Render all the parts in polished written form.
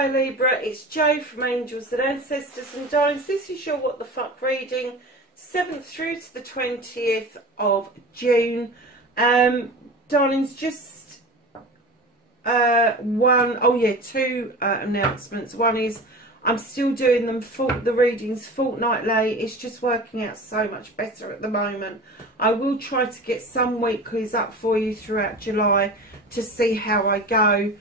Hi Libra, it's Jo from Angels and Ancestors, and darlings, this is your What the Fuck reading, 7th through to the 20th of June. Darlings, just two announcements. One is I'm still doing them the readings fortnightly. It's just working out so much better at the moment. I will try to get some weeklies up for you throughout July to see how I go.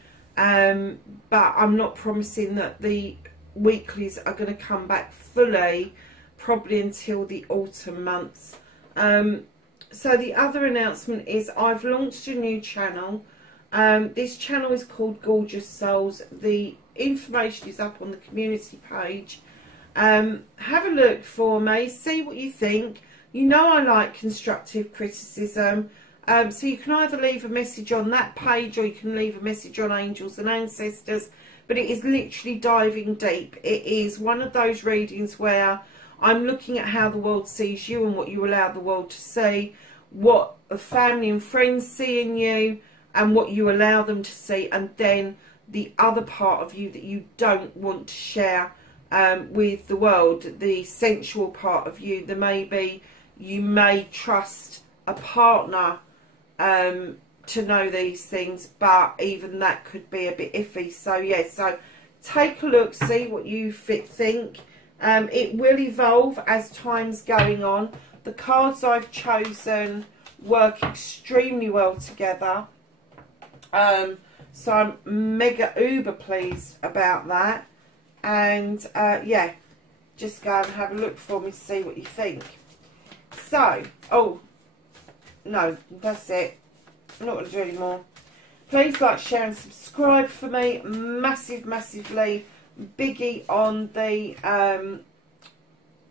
But I'm not promising that the weeklies are going to come back fully, probably until the autumn months. So the other announcement is I've launched a new channel. This channel is called Gorgeous Souls. The information is up on the community page. Have a look for me, see what you think. You know I like constructive criticism. So you can either leave a message on that page or you can leave a message on Angels and Ancestors. But it is literally diving deep. It is one of those readings where I'm looking at how the world sees you and what you allow the world to see. What the family and friends see in you and what you allow them to see. And then the other part of you that you don't want to share with the world. The sensual part of you. There may be, you may trust a partner to know these things, but even that could be a bit iffy. So yeah, so take a look, see what you think. It will evolve as time's going on. The cards I've chosen work extremely well together, so I'm mega uber pleased about that. And yeah, just go and have a look for me, see what you think. So, oh no, that's it. I'm not going to do any more. Please like, share and subscribe for me. Massively biggie on the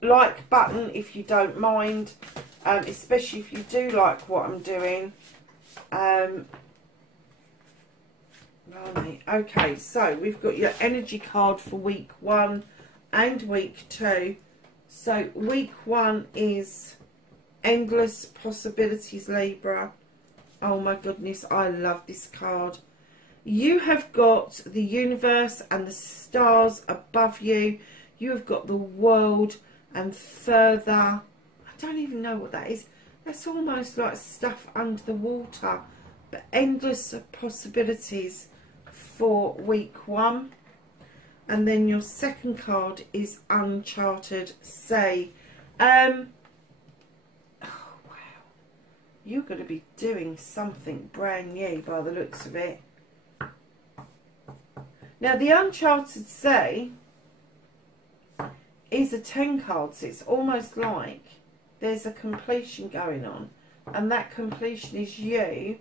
like button if you don't mind. Especially if you do like what I'm doing. Right, okay, so we've got your energy card for week 1 and week 2. So week 1 is Endless Possibilities, Libra. Oh my goodness, I love this card. You have got the universe and the stars above you. You have got the world and further. I don't even know what that is. That's almost like stuff under the water. But endless possibilities for week 1. And then your second card is Uncharted Sea. You're going to be doing something brand new by the looks of it. Now, the Uncharted Sea is a 10 card, so it's almost like there's a completion going on. And that completion is you.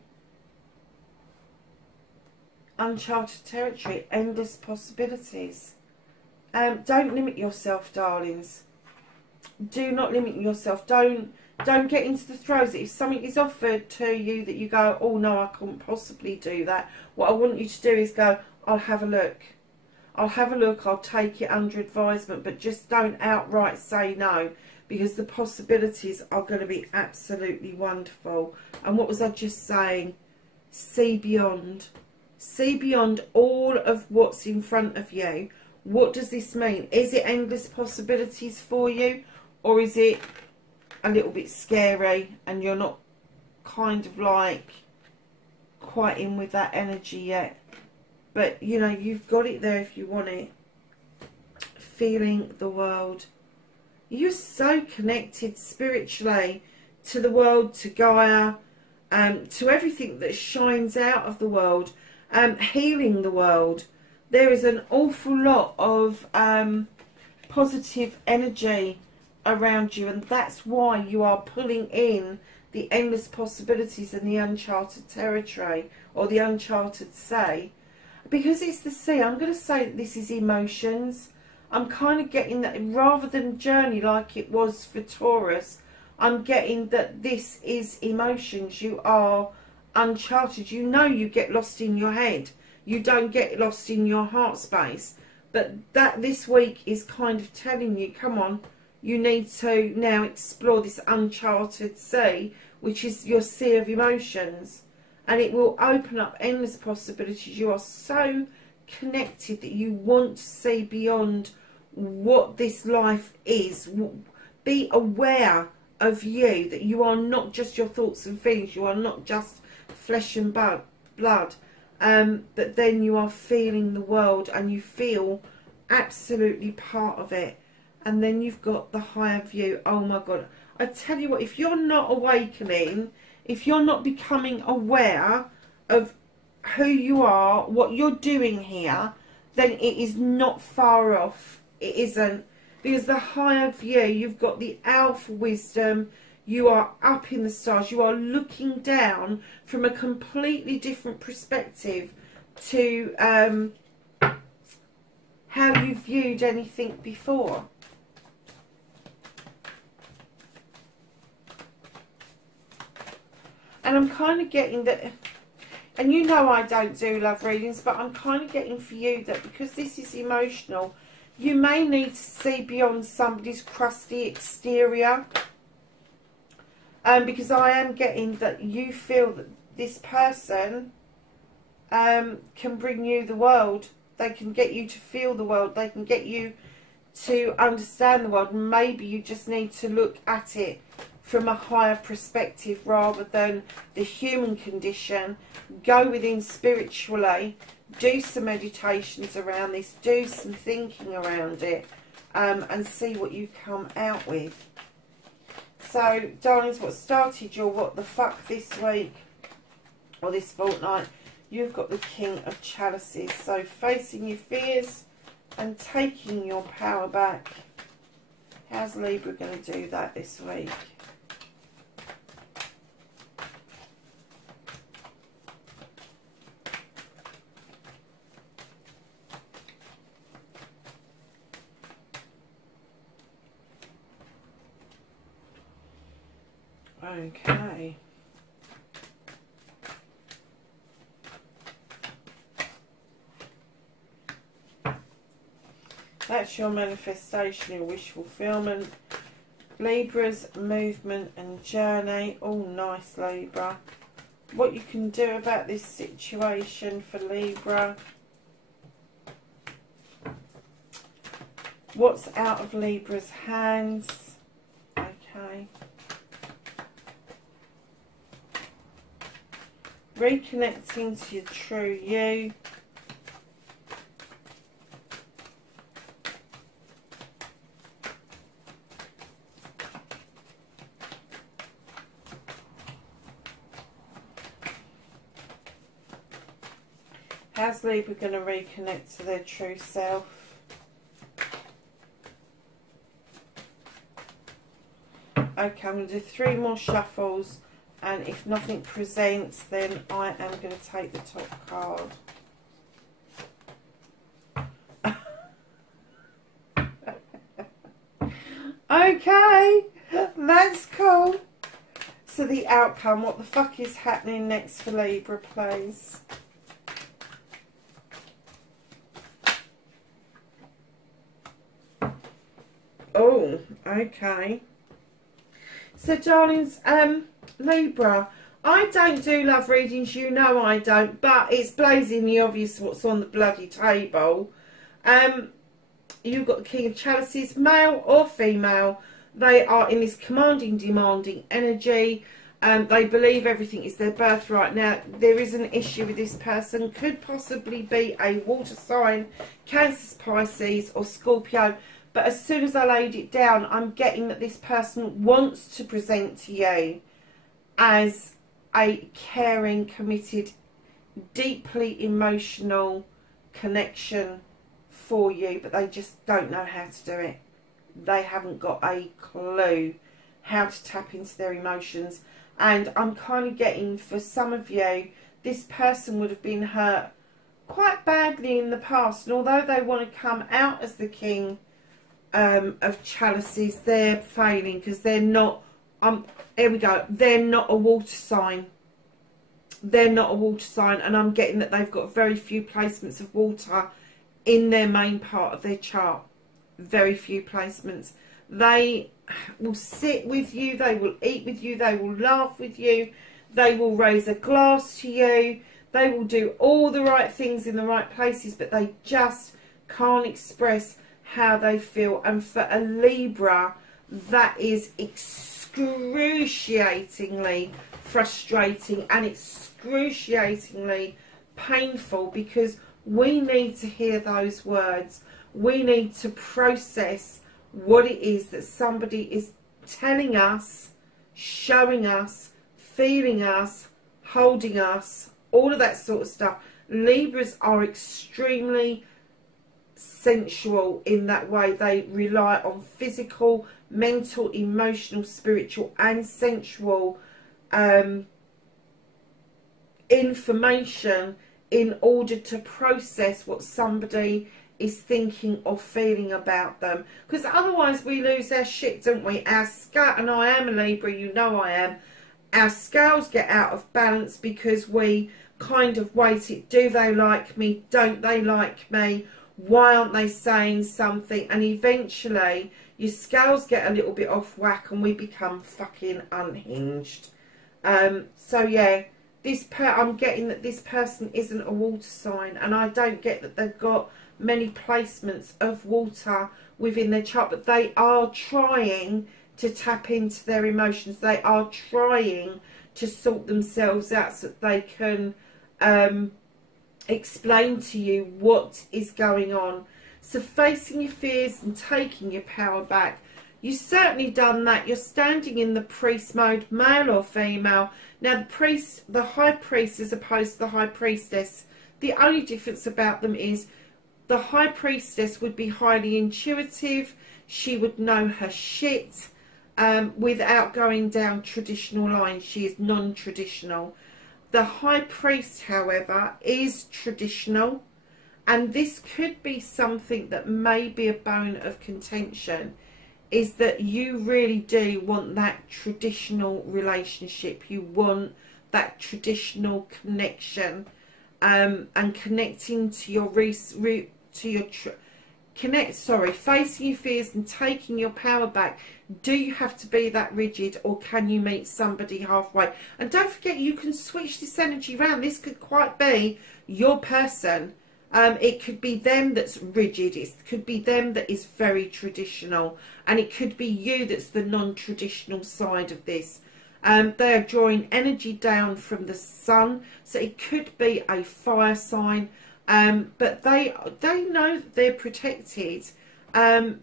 Uncharted territory, endless possibilities. Don't limit yourself, darlings. Do not limit yourself. Don't get into the throes. If something is offered to you that you go, oh no, I couldn't possibly do that. What I want you to do is go, I'll have a look. I'll have a look, I'll take it under advisement. But just don't outright say no. Because the possibilities are going to be absolutely wonderful. And what was I just saying? See beyond. See beyond all of what's in front of you. What does this mean? Is it endless possibilities for you? Or is it a little bit scary and you're not kind of like quite in with that energy yet? But you know, you've got it there if you want it. Feeling the world. You're so connected spiritually to the world, to Gaia, to everything that shines out of the world, healing the world. There is an awful lot of positive energy around you, and that's why you are pulling in the endless possibilities and the uncharted territory, or the uncharted sea, because it's the sea. I'm going to say that this is emotions. I'm kind of getting that rather than journey like it was for Taurus. I'm getting that this is emotions. You are uncharted. You know, you get lost in your head. You don't get lost in your heart space. But that this week is kind of telling you, come on, you need to now explore this uncharted sea, which is your sea of emotions. And it will open up endless possibilities. You are so connected, that you want to see beyond what this life is. Be aware of you, that you are not just your thoughts and feelings, you are not just flesh and blood, but then you are feeling the world and you feel absolutely part of it. And then you've got the higher view. Oh my God, I tell you what, if you're not awakening, if you're not becoming aware of who you are, what you're doing here, then it is not far off. It isn't. Because the higher view, you've got the alpha wisdom, you are up in the stars, you are looking down from a completely different perspective to how you viewed anything before. And I'm kind of getting that, and you know I don't do love readings, but I'm kind of getting for you that because this is emotional, you may need to see beyond somebody's crusty exterior. Because I am getting that you feel that this person can bring you the world. They can get you to feel the world. They can get you to understand the world. Maybe you just need to look at it from a higher perspective rather than the human condition. Go within spiritually. Do some meditations around this. Do some thinking around it. And see what you come out with. So, darlings, what started your what the fuck this week, or this fortnight, you've got the King of Chalices. So, facing your fears and taking your power back. How's Libra going to do that this week? Okay. That's your manifestation, your wish fulfillment. Libra's movement and journey. Oh, nice, Libra. What you can do about this situation for Libra. What's out of Libra's hands. Okay. Reconnecting to your true you. How's Libra going to reconnect to their true self? Okay, I'm going to do 3 more shuffles, and if nothing presents, then I am going to take the top card. Okay, that's cool. So the outcome, what the fuck is happening next for Libra, please? Oh, okay. So, darlings, Libra, I don't do love readings, you know I don't, but it's blazingly obvious what's on the bloody table. You've got the King of Chalices, male or female. They are in this commanding, demanding energy. They believe everything is their birthright. Now, there is an issue with this person. Could possibly be a water sign, Cancer, Pisces or Scorpio. But as soon as I laid it down, I'm getting that this person wants to present to you as a caring, committed, deeply emotional connection for you, but they just don't know how to do it. They haven't got a clue how to tap into their emotions. And I'm kind of getting, for some of you, this person would have been hurt quite badly in the past. And although they want to come out as the King of Chalices, they're failing because they're not, here we go, they're not a water sign. They're not a water sign, and I'm getting that they've got very few placements of water in their main part of their chart. Very few placements. They will sit with you, they will eat with you, they will laugh with you, they will raise a glass to you, They will do all the right things in the right places, but they just can't express how they feel. And for a Libra, that is excruciatingly frustrating and excruciatingly painful, because we need to hear those words. We need to process what it is that somebody is telling us, showing us, feeling us, holding us, all of that sort of stuff. Libras are extremely sensual in that way. They rely on physical, mental, emotional, spiritual and sensual information in order to process what somebody is thinking or feeling about them. Because otherwise we lose our shit, don't we? Our scale, and I am a Libra, you know I am. Our scales get out of balance because we kind of weight it. Do they like me? Don't they like me? Why aren't they saying something? And eventually your scales get a little bit off whack and we become fucking unhinged. So yeah, I'm getting that this person isn't a water sign, and I don't get that they've got many placements of water within their chart, but they are trying to tap into their emotions. They are trying to sort themselves out so that they can explain to you what is going on. So facing your fears and taking your power back. You've certainly done that. You're standing in the priest mode, male or female. Now the high priest as opposed to the high priestess, the only difference about them is the high priestess would be highly intuitive. She would know her shit without going down traditional lines. She is non-traditional. The high priest, however, is traditional, and this could be something that may be a bone of contention, is that you really do want that traditional relationship. You want that traditional connection, and connecting to your facing your fears and taking your power back. Do you have to be that rigid, or can you meet somebody halfway? And don't forget, you can switch this energy around. This could quite be your person. It could be them that's rigid, it could be them that is very traditional, and it could be you that's the non-traditional side of this. They are drawing energy down from the sun, so it could be a fire sign, but they know that they're protected, and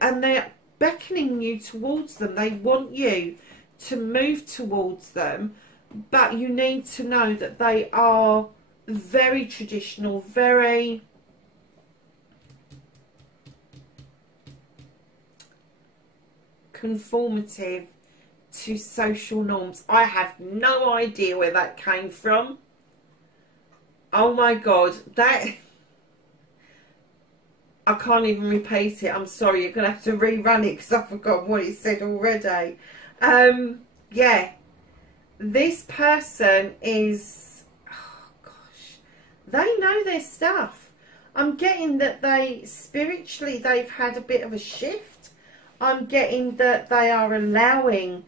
they're beckoning you towards them. They want you to move towards them, but you need to know that they are very traditional, very conformative to social norms. I have no idea where that came from. Oh my god, that I can't even repeat it. I'm sorry, you're gonna have to rerun it because I've forgotten what it said already. Yeah, this person is, oh gosh, they know their stuff. I'm getting that they spiritually, they've had a bit of a shift. I'm getting that they are allowing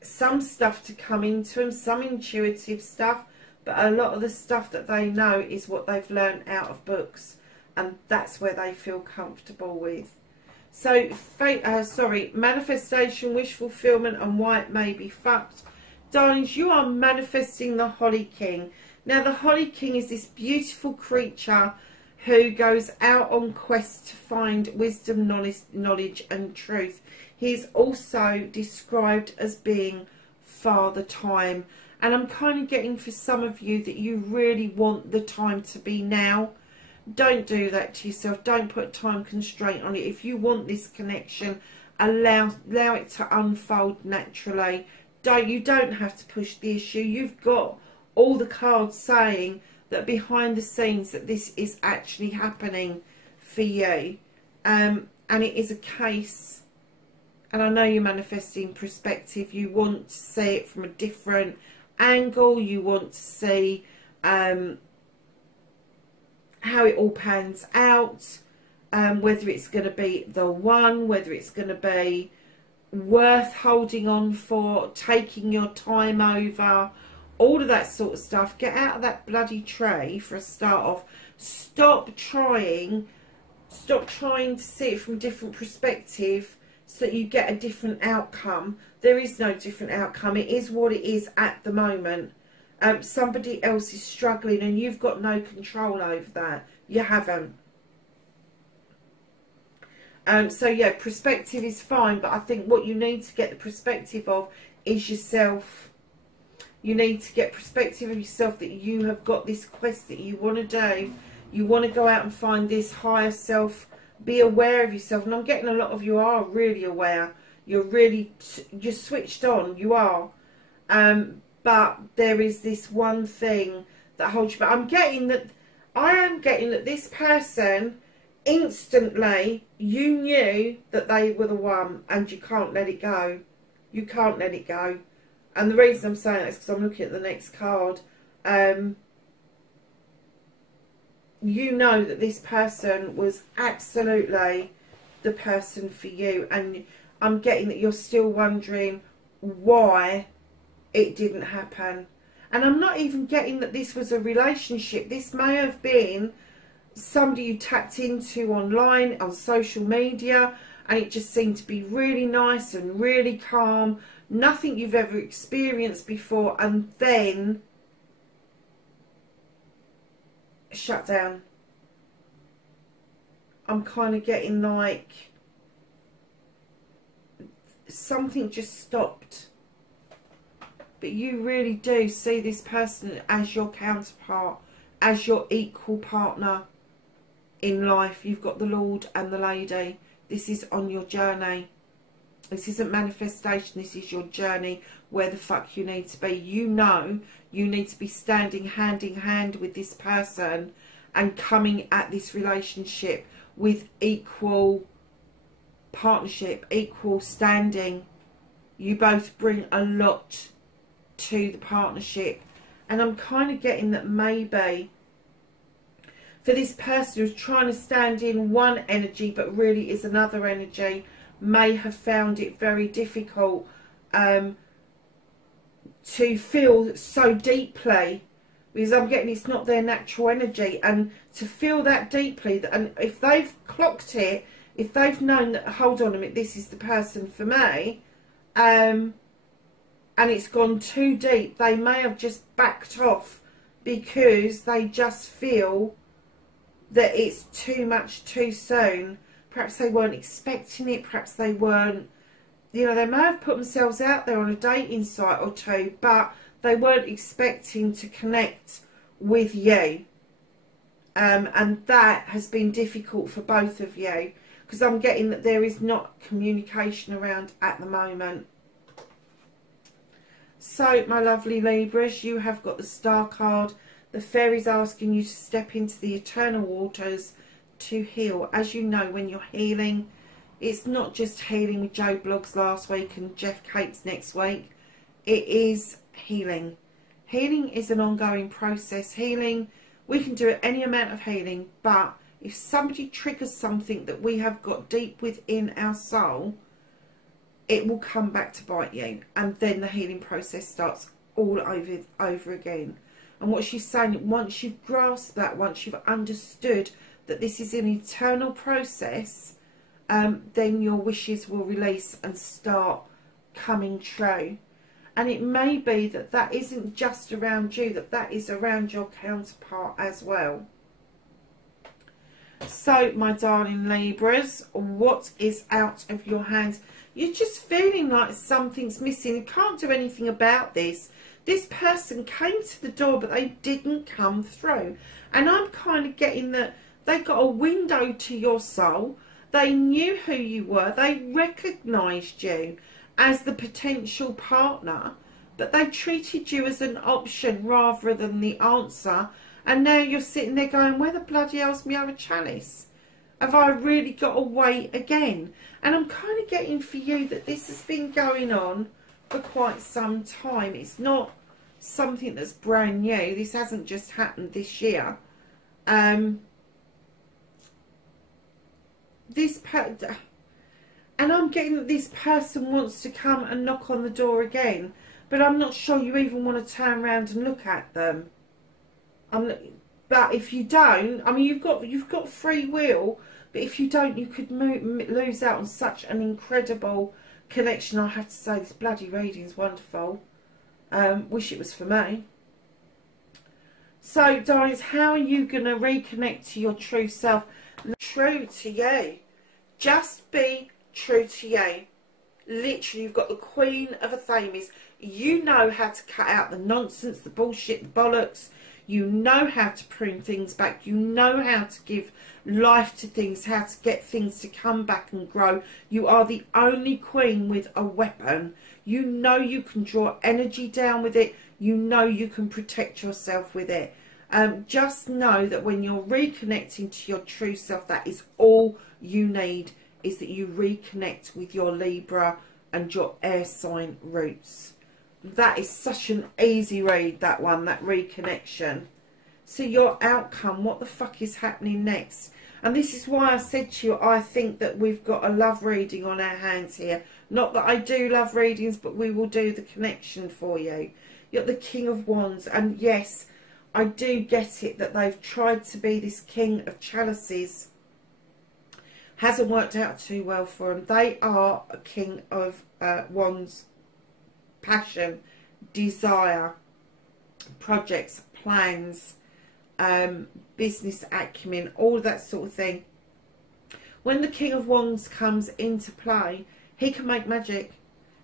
some stuff to come into them, some intuitive stuff, but a lot of the stuff that they know is what they've learned out of books, and that's where they feel comfortable with. So, manifestation, wish fulfillment, and why it may be fucked. Darlings, you are manifesting the Holly King. Now, the Holly King is this beautiful creature who goes out on quest to find wisdom, knowledge and truth. He is also described as being Father Time. And I'm kind of getting for some of you that you really want the time to be now. Don't do that to yourself. Don't put a time constraint on it. If you want this connection, allow it to unfold naturally. You don't have to push the issue. You've got all the cards saying that behind the scenes that this is actually happening for you. And it is a case, and I know you're manifesting perspective. You want to see it from a different angle. You want to see how it all pans out, whether it's going to be the one, whether it's going to be worth holding on for, taking your time over, all of that sort of stuff. Get out of that bloody tray for a start off. Stop trying to see it from a different perspective so that you get a different outcome. There is no different outcome. It is what it is at the moment. Somebody else is struggling and you've got no control over that. You haven't. So yeah, perspective is fine, but I think what you need to get the perspective of is yourself. You need to get perspective of yourself, that you have got this quest that you want to do. You want to go out and find this higher self. Be aware of yourself. And I'm getting a lot of you are really aware. You're switched on. You are. But there is this one thing that holds you back. I am getting that this person, instantly, you knew that they were the one, and you can't let it go. You can't let it go. And the reason I'm saying that is because I'm looking at the next card. You know that this person was absolutely the person for you. And I'm getting that you're still wondering why it didn't happen. And I'm not even getting that this was a relationship. This may have been somebody you tapped into online, on social media, and it just seemed to be really nice and really calm. Nothing you've ever experienced before, and then shut down. I'm kind of getting like something just stopped. But you really do see this person as your counterpart, as your equal partner in life. You've got the Lord and the Lady. This is on your journey. This isn't manifestation. This is your journey, where the fuck you need to be. You know you need to be standing hand in hand with this person and coming at this relationship with equal partnership, equal standing. You both bring a lot to the partnership. And I'm kind of getting that maybe for this person who's trying to stand in one energy but really is another energy, may have found it very difficult to feel so deeply, because I'm getting it's not their natural energy, and to feel that deeply, and if they've clocked it, if they've known that, hold on a minute, this is the person for me, and it's gone too deep, they may have just backed off because they just feel that it's too much too soon. Perhaps they weren't expecting it, perhaps they weren't, you know, they may have put themselves out there on a dating site or two, but they weren't expecting to connect with you. And that has been difficult for both of you, because I'm getting that there is not communication around at the moment. So, my lovely Libras, you have got the Star card. The Fairy's asking you to step into the eternal waters to heal. As you know, when you're healing, it's not just healing with Joe Bloggs last week and Jeff Capes next week. It is healing. Healing is an ongoing process. Healing, we can do any amount of healing, but if somebody triggers something that we have got deep within our soul, it will come back to bite you, and then the healing process starts all over again. And what she's saying, once you've grasped that, once you've understood that this is an eternal process, then your wishes will release and start coming true. And it may be that that isn't just around you, that that is around your counterpart as well. So, my darling Libras, what is out of your hands? You're just feeling like something's missing. You can't do anything about this. This person came to the door, but they didn't come through. And I'm kind of getting that they got a window to your soul. They knew who you were. They recognised you as the potential partner, but they treated you as an option rather than the answer. And now you're sitting there going, where the bloody hell's my other chalice? Have I really got to wait again? And I'm kind of getting for you that this has been going on for quite some time. It's not something that's brand new. This hasn't just happened this year. And I'm getting that this person wants to come and knock on the door again. but I'm not sure you even want to turn around and look at them. But if you don't, I mean, you've got free will, but if you don't, you could lose out on such an incredible connection. I have to say, this bloody reading is wonderful. Wish it was for me. So, darlings, how are you going to reconnect to your true self? True to you. Just be true to you. Literally, you've got the Queen of Athames. You know how to cut out the nonsense, the bullshit, the bollocks. You know how to prune things back. You know how to give life to things, how to get things to come back and grow. You are the only queen with a weapon. You know you can draw energy down with it. You know you can protect yourself with it. Just know that when you're reconnecting to your true self, that is all you need, is that you reconnect with your Libra and your air sign roots. That is such an easy read, that one, that reconnection. So your outcome, what the fuck is happening next? And this is why I said to you, I think that we've got a love reading on our hands here. Not that I do love readings, but we will do the connection for you. You're the King of Wands, and yes, I do get it that they've tried to be this King of Chalices. Hasn't worked out too well for them. They are a King of Wands. Passion, desire, projects, plans, business acumen, all that sort of thing. When the King of Wands comes into play, he can make magic.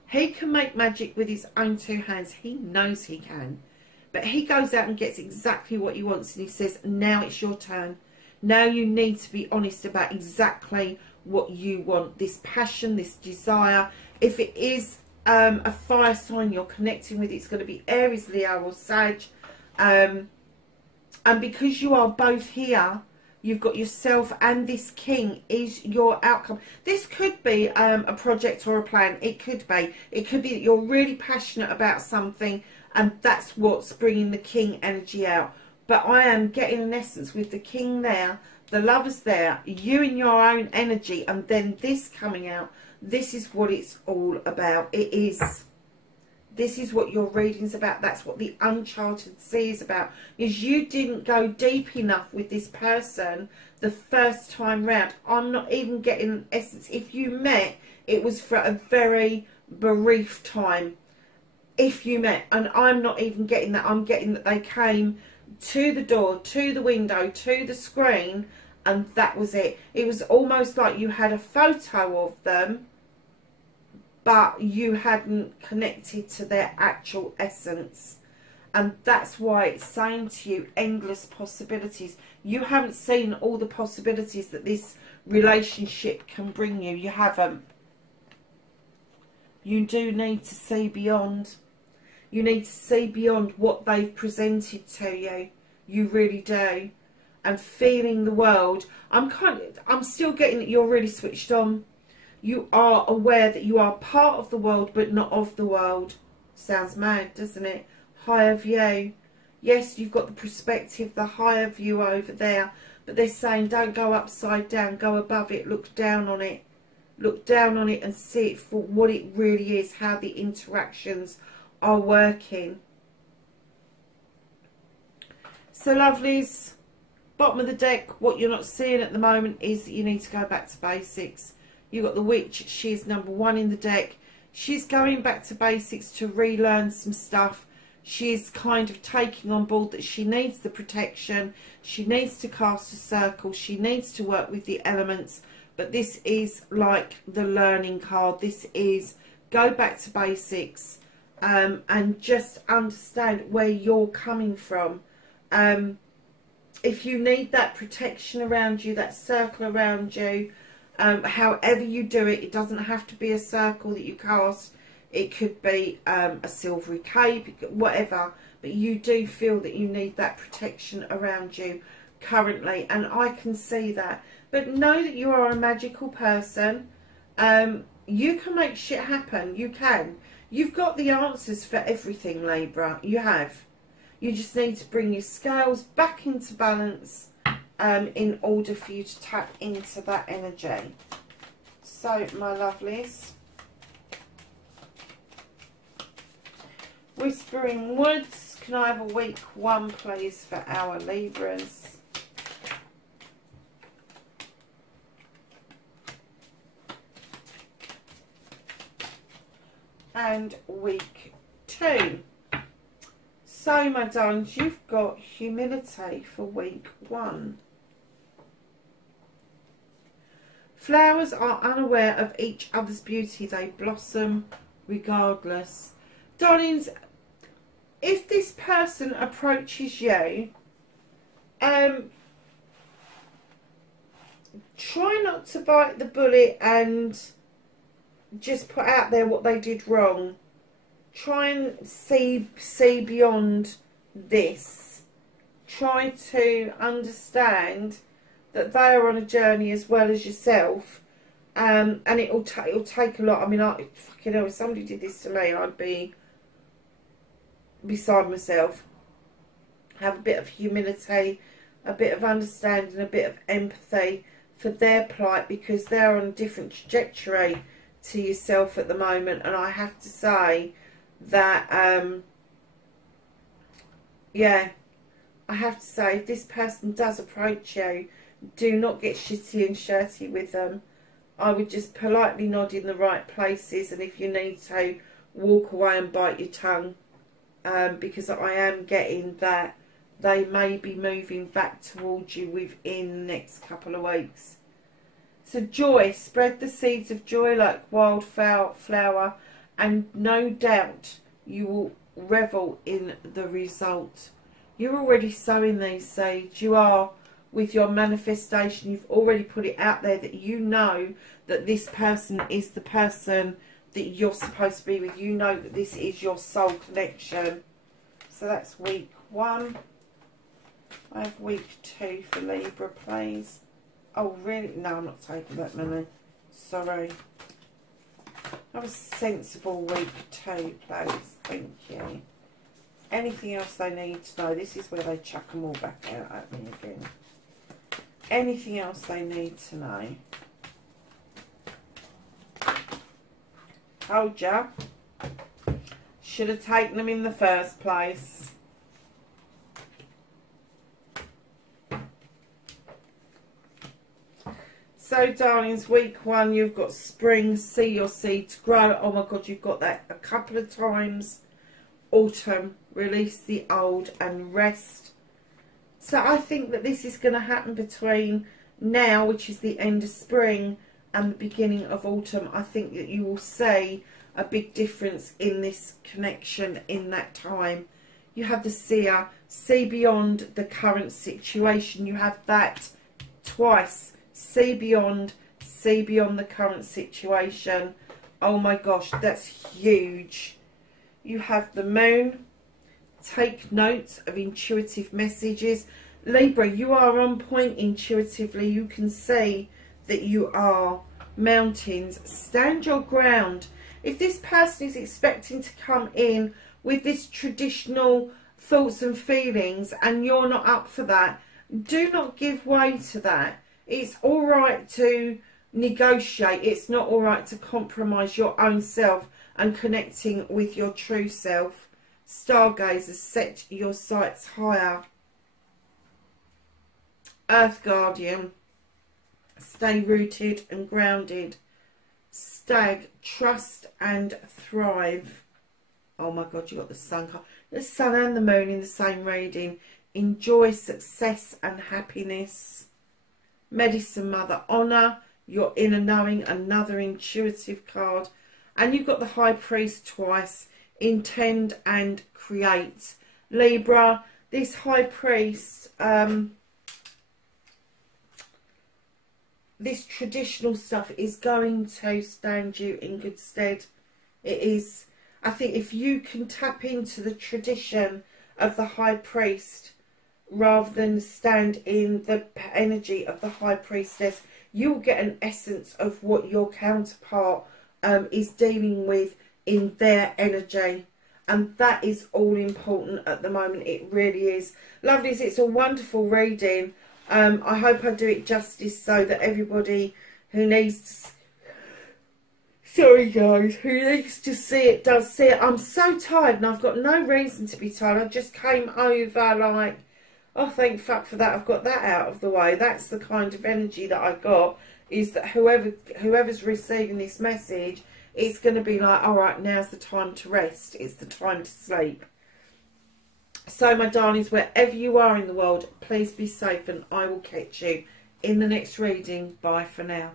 He can make magic with his own two hands. He knows he can. But he goes out and gets exactly what he wants, and he says, now it's your turn. Now you need to be honest about exactly what you want. This passion, this desire. If it is a fire sign you're connecting with, it's going to be Aries, Leo or Sag. And because you are both here, you've got yourself and this king is your outcome. This could be a project or a plan. It could be. It could be that you're really passionate about something, and that's what's bringing the king energy out. But I am getting an essence with the king there, the lovers there, you in your own energy, and then this coming out. This is what it's all about. It is. This is what your reading's about. That's what the uncharted sea is about. Is you didn't go deep enough with this person the first time round. I'm not even getting an essence. If you met, it was for a very brief time. If you met, and I'm not even getting that. I'm getting that they came to the door, to the window, to the screen, and that was it. It was almost like you had a photo of them, but you hadn't connected to their actual essence. And that's why it's saying to you, endless possibilities. You haven't seen all the possibilities that this relationship can bring you. You haven't. You do need to see beyond. You need to see beyond what they've presented to you. You really do. And feeling the world. I'm still getting that you're really switched on. You are aware that you are part of the world, but not of the world. Sounds mad, doesn't it? Higher view. Yes, you've got the perspective, the higher view over there. But they're saying, don't go upside down, go above it, look down on it. Look down on it and see it for what it really is, how the interactions are working. So, lovelies, bottom of the deck, what you're not seeing at the moment is that you need to go back to basics. You've got the witch. She's number one in the deck. She's going back to basics to relearn some stuff. She's kind of taking on board that she needs the protection. She needs to cast a circle. She needs to work with the elements. But this is like the learning card. This is go back to basics and just understand where you're coming from. If you need that protection around you, that circle around you, however you do it, it doesn't have to be a circle that you cast. It could be a silvery cape, whatever. But you do feel that you need that protection around you currently. And I can see that. But know that you are a magical person. You can make shit happen. You can. You've got the answers for everything, Libra. You have. You just need to bring your scales back into balance in order for you to tap into that energy. So, my lovelies, Whispering Woods, can I have a week 1 please for our Libras? And week 2. So my darlings, you've got humility for week 1. Flowers are unaware of each other's beauty. They blossom regardless. Darlings, if this person approaches you, try not to bite the bullet and just put out there what they did wrong. Try and see beyond this. Try to understand that they are on a journey as well as yourself, and it'll take a lot. I mean, fucking hell, if somebody did this to me, I'd be beside myself. Have a bit of humility, a bit of understanding, a bit of empathy for their plight, because they're on a different trajectory to yourself at the moment. And I have to say that yeah, I have to say, if this person does approach you, do not get shitty and shirty with them. I would just politely nod in the right places, and if you need to, walk away and bite your tongue, because I am getting that they may be moving back towards you within the next couple of weeks. So joy, spread the seeds of joy like wildflower, and no doubt you will revel in the result. You're already sowing these seeds. You are, with your manifestation, you've already put it out there that you know that this person is the person that you're supposed to be with. You know that this is your soul connection. So that's week 1. I have week 2 for Libra, please. Oh, really? No, I'm not taking that many. Sorry. Have a sensible week 2, please. Thank you. Anything else they need to know? This is where they chuck them all back out at me again. Anything else they need to know? Told ya. Should have taken them in the first place. So, darlings, week 1, you've got spring, see your seeds grow. Oh my God, you've got that a couple of times. Autumn, release the old and rest. So I think that this is going to happen between now, which is the end of spring, and the beginning of autumn. I think that you will see a big difference in this connection in that time. You have the seer, see beyond the current situation. You have that twice. See beyond the current situation. Oh my gosh, that's huge. You have the moon. Take note of intuitive messages. Libra, you are on point intuitively. You can see that you are. Mountains, stand your ground. If this person is expecting to come in with this traditional thoughts and feelings and you're not up for that, do not give way to that. It's all right to negotiate. It's not all right to compromise your own self and connecting with your true self. Stargazers, set your sights higher. Earth Guardian, stay rooted and grounded. Stag, trust and thrive. Oh my God, you got the sun card. The sun and the moon in the same reading. Enjoy success and happiness. Medicine Mother, honour your inner knowing, another intuitive card. And you've got the High Priest twice. Intend and create. Libra, this High Priest, this traditional stuff is going to stand you in good stead. It is. I think if you can tap into the tradition of the High Priest rather than stand in the energy of the High Priestess, you will get an essence of what your counterpart is dealing with in their energy. And that is all important at the moment. It really is. Lovelies, it's a wonderful reading. I hope I do it justice so that everybody who needs to Sorry guys, who needs to see it does see it. I'm so tired and I've got no reason to be tired. I just came over like, oh thank fuck for that, I've got that out of the way. That's the kind of energy that I got, is that whoever's receiving this message, it's going to be like, alright, now's the time to rest. It's the time to sleep. So my darlings, wherever you are in the world, please be safe and I will catch you in the next reading. Bye for now.